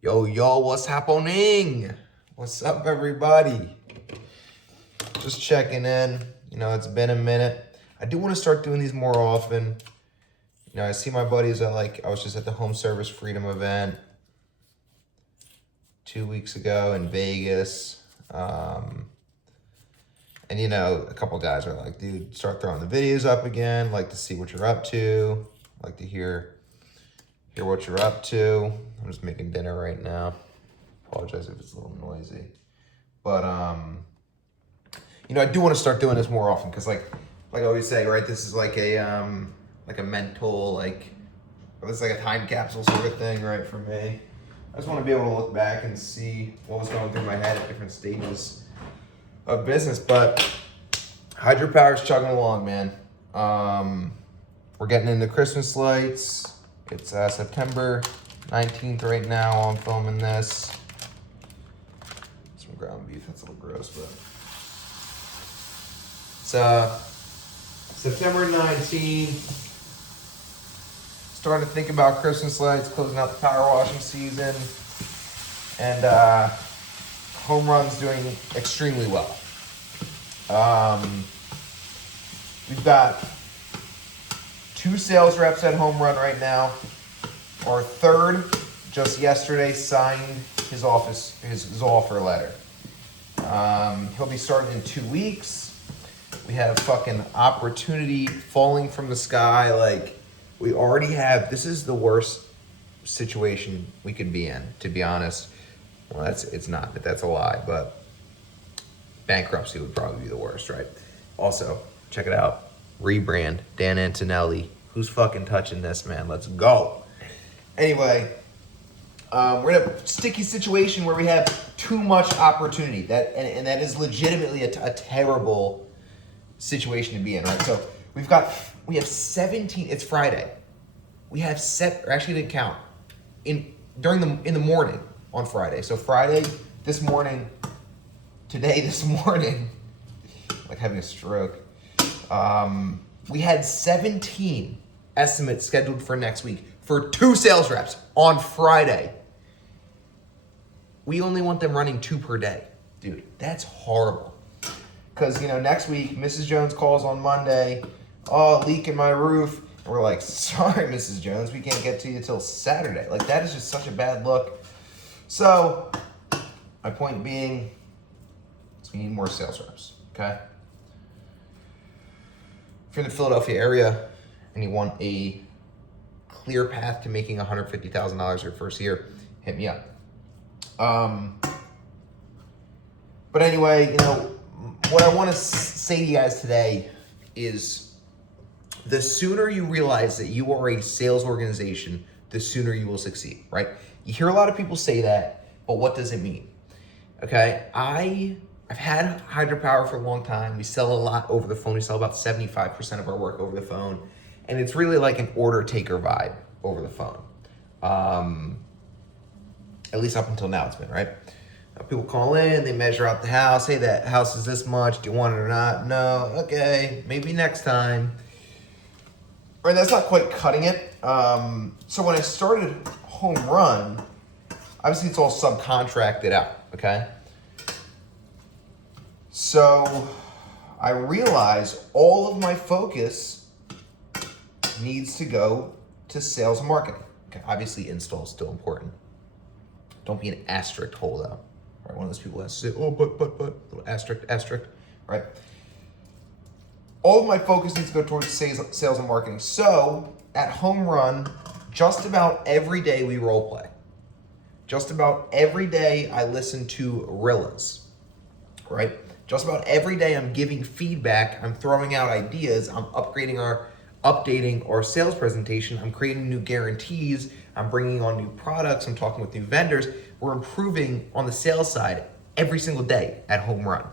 Yo, what's happening? What's up, everybody? Just checking in. It's been a minute. I do want to start doing these more often. I see my buddies I was just at the Home Service Freedom event 2 weeks ago in Vegas. And a couple guys are like, dude, start throwing the videos up again. Like to see what you're up to. Like to hear what you're up to. I'm just making dinner right now. Apologize if it's a little noisy. But I do want to start doing this more often because like I always say, right, this is like a mental, this is like a time capsule sort of thing, right, for me. I just want to be able to look back and see what was going through my head at different stages of business. But Hydropower's chugging along, man. We're getting into Christmas lights. It's September 19th right now. I'm filming this. Some ground beef. That's a little gross, but it's September 19th. Starting to think about Christmas lights, closing out the power washing season, and Home Run's doing extremely well. We've got 2 sales reps at Home Run right now. Our third just yesterday signed his offer letter. He'll be starting in 2 weeks. We had a fucking opportunity falling from the sky. We already have, this is the worst situation we could be in, to be honest. Well, it's not, but that's a lie, but bankruptcy would probably be the worst, right? Also, check it out. Rebrand, Dan Antonelli. Who's fucking touching this, man? Let's go. Anyway, we're in a sticky situation where we have too much opportunity. That is legitimately a terrible situation to be in, right? So we have 17. It's Friday. We have actually didn't count in the morning on Friday. So Friday this morning, this morning, like having a stroke. We had 17 estimates scheduled for next week for 2 sales reps on Friday. We only want them running 2 per day. Dude, that's horrible. Because, next week, Mrs. Jones calls on Monday, leak in my roof. And we're like, sorry, Mrs. Jones, we can't get to you till Saturday. That is just such a bad look. So, my point being, is we need more sales reps, okay? If you're in the Philadelphia area and you want a clear path to making $150,000 your first year, hit me up. But anyway, what I want to say to you guys today is the sooner you realize that you are a sales organization, the sooner you will succeed, right? You hear a lot of people say that, but what does it mean? Okay, I've had Hydropower for a long time. We sell a lot over the phone. We sell about 75% of our work over the phone. And it's really like an order taker vibe over the phone. At least up until now it's been, right? People call in, they measure out the house. Hey, that house is this much. Do you want it or not? No. Okay, maybe next time. Right, that's not quite cutting it. So when I started Home Run, obviously it's all subcontracted out, okay? So I realized all of my focus needs to go to sales and marketing. Okay, obviously install is still important. Don't be an asterisk hole though. Right, one of those people has to say, oh, but, little asterisk, right? All of my focus needs to go towards sales and marketing. So at Home Run, just about every day we role play. Just about every day I listen to Rillas, right? Just about every day I'm giving feedback, I'm throwing out ideas, I'm updating our sales presentation, I'm creating new guarantees, I'm bringing on new products, I'm talking with new vendors. We're improving on the sales side every single day at Home Run.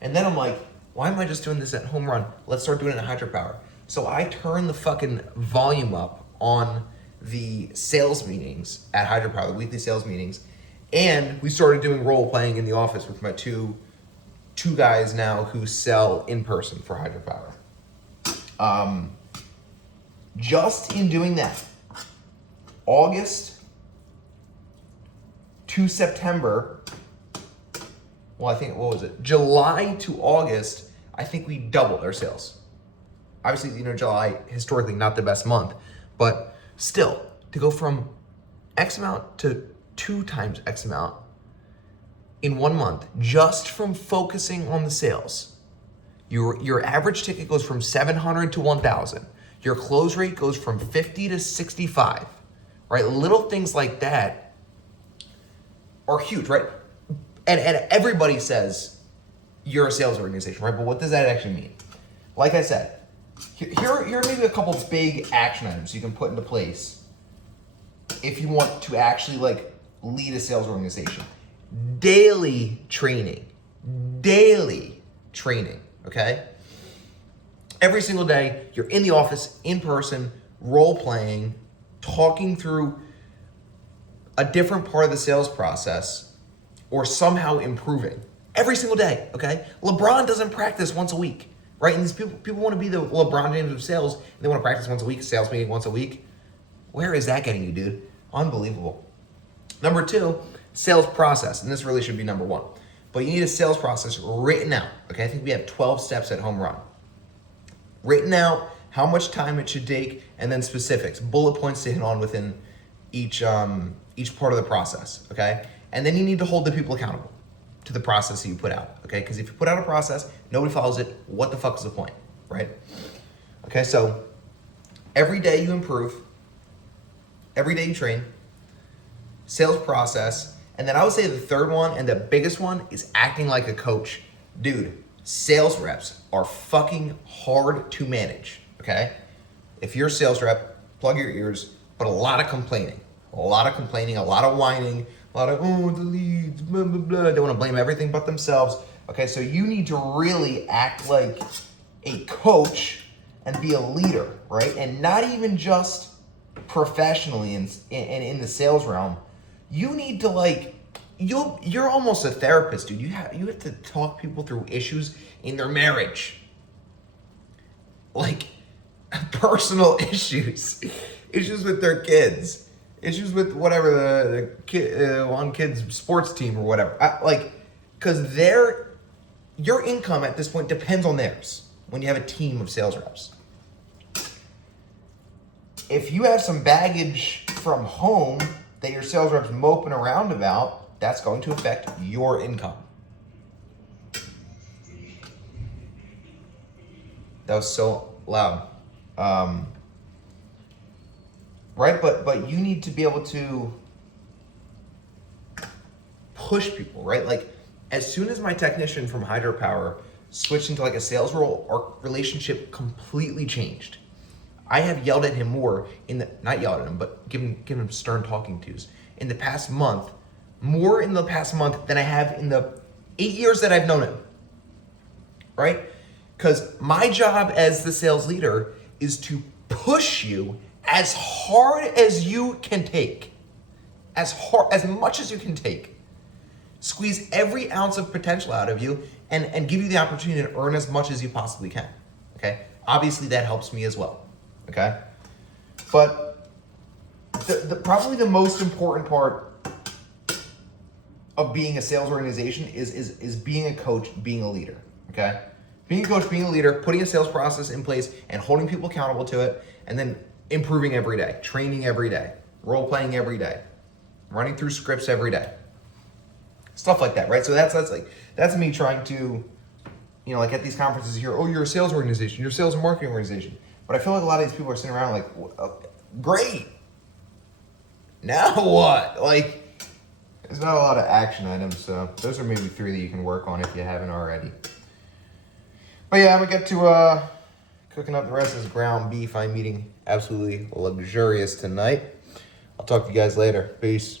And then I'm like, why am I just doing this at Home Run? Let's start doing it at Hydropower. So I turned the fucking volume up on the sales meetings at Hydropower, the weekly sales meetings, and we started doing role playing in the office with my two guys now who sell in person for Hydropower. Just in doing that, August, to September, well, I think, what was it? July to August, I think we doubled our sales. Obviously, July, historically not the best month, but still, to go from X amount to 2 times X amount in 1 month, just from focusing on the sales. Your average ticket goes from 700 to 1,000. Your close rate goes from 50 to 65, right? Little things like that are huge, right? And everybody says you're a sales organization, right? But what does that actually mean? Like I said, here are maybe a couple big action items you can put into place if you want to actually lead a sales organization. Daily training, okay? Every single day, you're in the office, in person, role playing, talking through a different part of the sales process, or somehow improving. Every single day, okay? LeBron doesn't practice once a week, right? And these people want to be the LeBron James of sales, and they want to practice once a week, sales meeting once a week. Where is that getting you, dude? Unbelievable. Number 2, sales process, and this really should be number 1. But you need a sales process written out, okay? I think we have 12 steps at Home Run. Written out, how much time it should take, and then specifics, bullet points to hit on within each part of the process, okay? And then you need to hold the people accountable to the process that you put out, okay? Because if you put out a process, nobody follows it, what the fuck is the point, right? Okay, so every day you improve, every day you train, sales process, and then I would say the third one and the biggest one is acting like a coach. Dude, sales reps are fucking hard to manage, okay? If you're a sales rep, plug your ears, but a lot of complaining, a lot of whining, a lot of, the leads, blah, blah, blah. They want to blame everything but themselves. Okay, so you need to really act like a coach and be a leader, right? And not even just professionally and in the sales realm. You need to you're almost a therapist, dude. You have to talk people through issues in their marriage. Personal issues. Issues with their kids. Issues with whatever the kid on kids' sports team or whatever. Because your income at this point depends on theirs when you have a team of sales reps. If you have some baggage from home that your sales reps moping around about, that's going to affect your income. That was so loud. Right? But you need to be able to push people, right? As soon as my technician from Hydropower switched into a sales role, our relationship completely changed. I have yelled at him more not yelled at him, but given him stern talking tos in the past month, more in the past month than I have in the 8 years that I've known him, right? Because my job as the sales leader is to push you as hard as you can take, as much as you can take. Squeeze every ounce of potential out of you and give you the opportunity to earn as much as you possibly can, okay? Obviously that helps me as well, okay? But probably the most important part of being a sales organization is being a coach, being a leader, okay? Being a coach, being a leader, putting a sales process in place and holding people accountable to it, and then improving every day, training every day, role-playing every day, running through scripts every day. Stuff like that, right? So that's me trying to, at these conferences you hear, oh, you're a sales organization, you're a sales and marketing organization. But I feel like a lot of these people are sitting around great. Now what? There's not a lot of action items, so those are maybe 3 that you can work on if you haven't already. But yeah, I'm gonna get to cooking up the rest of this ground beef I'm eating absolutely luxurious tonight. I'll talk to you guys later. Peace.